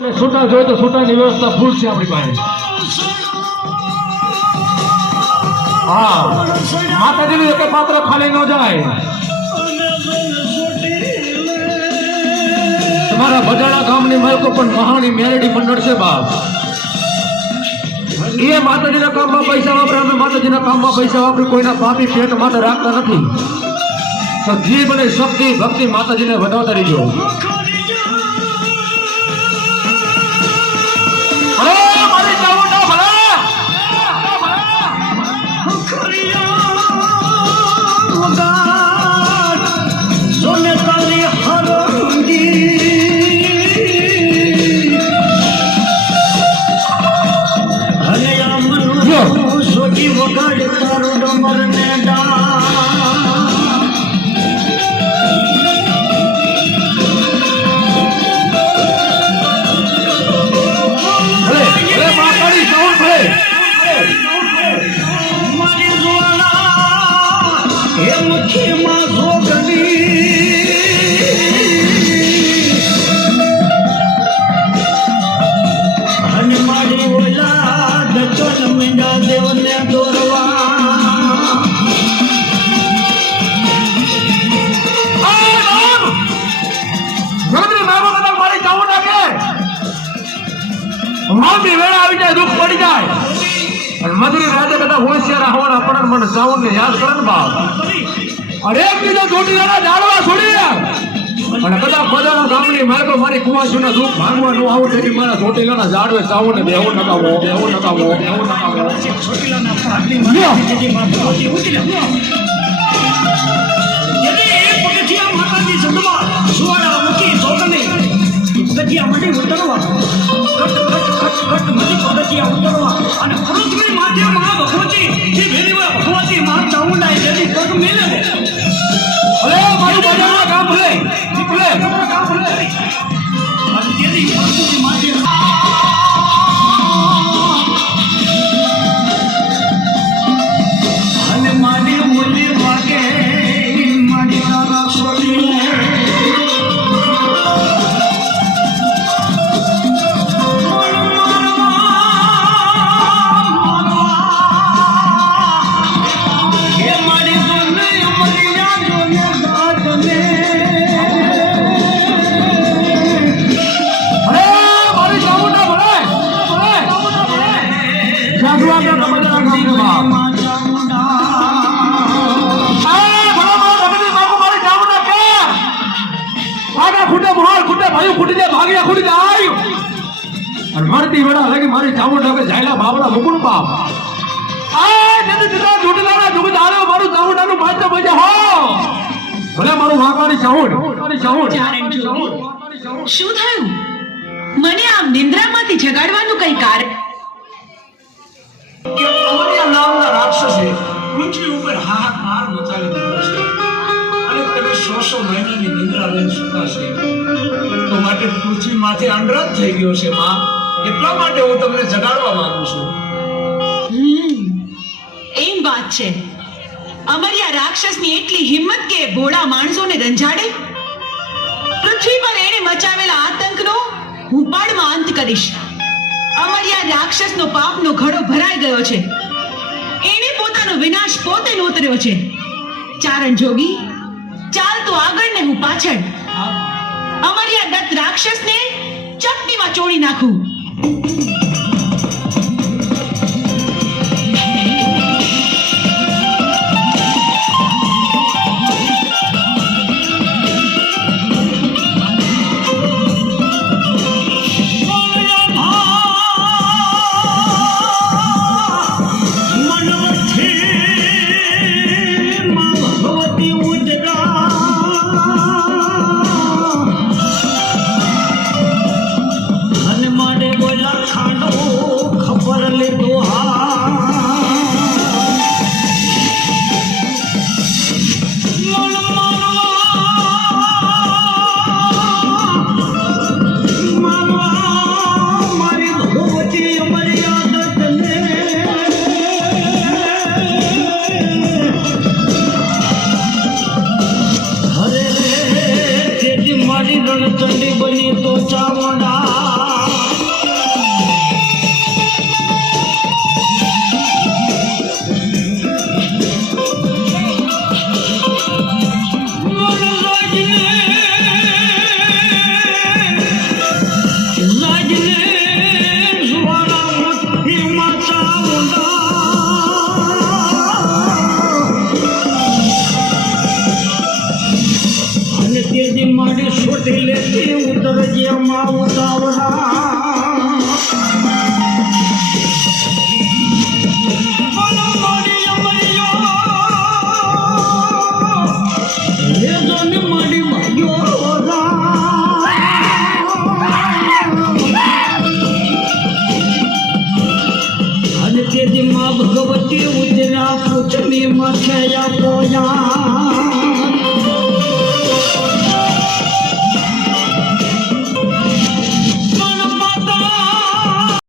છૂટા જોઈએ તો છૂટાની વ્યવસ્થા ફૂલ છે આપણી પાસે. હા, માતાજીનું એક પાત્ર ખાલી ન જાય. તમારા બજાણા ગામની માલકો પણ મહાણી મેલડી મંડળ છે બાપ. એ માતાજીના કામમાં પૈસા વાપરે, અમે માતાજીના કામમાં પૈસા વાપરી કોઈના પાપી પેટ માટે રાખતા નથી. તો જીવ અને શક્તિ ભક્તિ માતાજીને વધાવતા રહીજો. મામની વેળા આવી જાય, દુઃખ પડી જાય. અને મધુરી રાજા બધા હોશિયાર હોવાના પણ મને સાઉન્ડ ને યાદ કરે ને બાપ. અરે એક બીજો ચોટીલાના ઝાડવા છોડી અને બધા બધાના ગામની માર્ગો મારી કુવાસીના દુઃખ ભાંગવાનું આવું છે કે મારા ચોટીલાના ઝાડવે સાઉન્ડ ને બેવું નકાવો બેવું નકાવો બેવું નકાવો. ચોટીલાના પાટલી માતાજી માતાજી ઉતર્યા યદી એક પગથિયા માતાજી સંદમાં સુવાડા મુકી સોતને પગથિયા મડી ઉતરવા કટ મધી પગથિયા ઉતરવા અને પૃથ્વી માધ્યમાં ભગવતી જે વેલીવા ભગવતી માં ચાઉંડાઈ જડી પગ મેલે અરે મારું બજારના કામ ભલે ભલે કામ ભલે અને તેની પૃથ્વી માધ્યમ અને મારી મુલી વાગે મારી તારા છોડી મરતી વેળા લાગી મારી ચામુંડા કે જાયલા બાબડા મુકુણ બાપ. આ જને જુદા જુટલાના જુગત આલો મારું ચામુંડાનું માત્ર બજે હો ભલે મારું વાંકાની ચામુંડ શું થયું? મને આમ નિંદ્રામાંથી જગાડવાનું કઈ કારણ? કે અમરિયા નામના રાક્ષસે પૃથ્વી ઉપર હાહાકાર મચાવી દીધો છે અને તમે 100 મહિનાની નિંદ્રા લઈને સૂતા છે. તો માટે પૃથ્વી માથે અંડરાજ થઈ ગયો છે માં. એટલા માટે હું તમને જગાડવા માંગુ છું. એમ વાત છે. અમરિયા રાક્ષસની એટલી હિંમત કે ભોળા માણસોને રંજાડે? પૃથ્વી પર એણે મચાવેલા આતંકનો હું પળમાં અંત કરીશ. અમરિયા રાક્ષસનો પાપનો ઘડો ભરાઈ ગયો છે. એણે પોતાનો વિનાશ પોતે નોતર્યો છે. ચારણ જોગી, ચાલ તું આગળ ને હું પાછળ. અમરિયા દત્ત રાક્ષસને ચપટીમાં ચોળી નાખું. ખાંડો ભગવતી ઉતરા પૃથ્વી માં થયા પોયા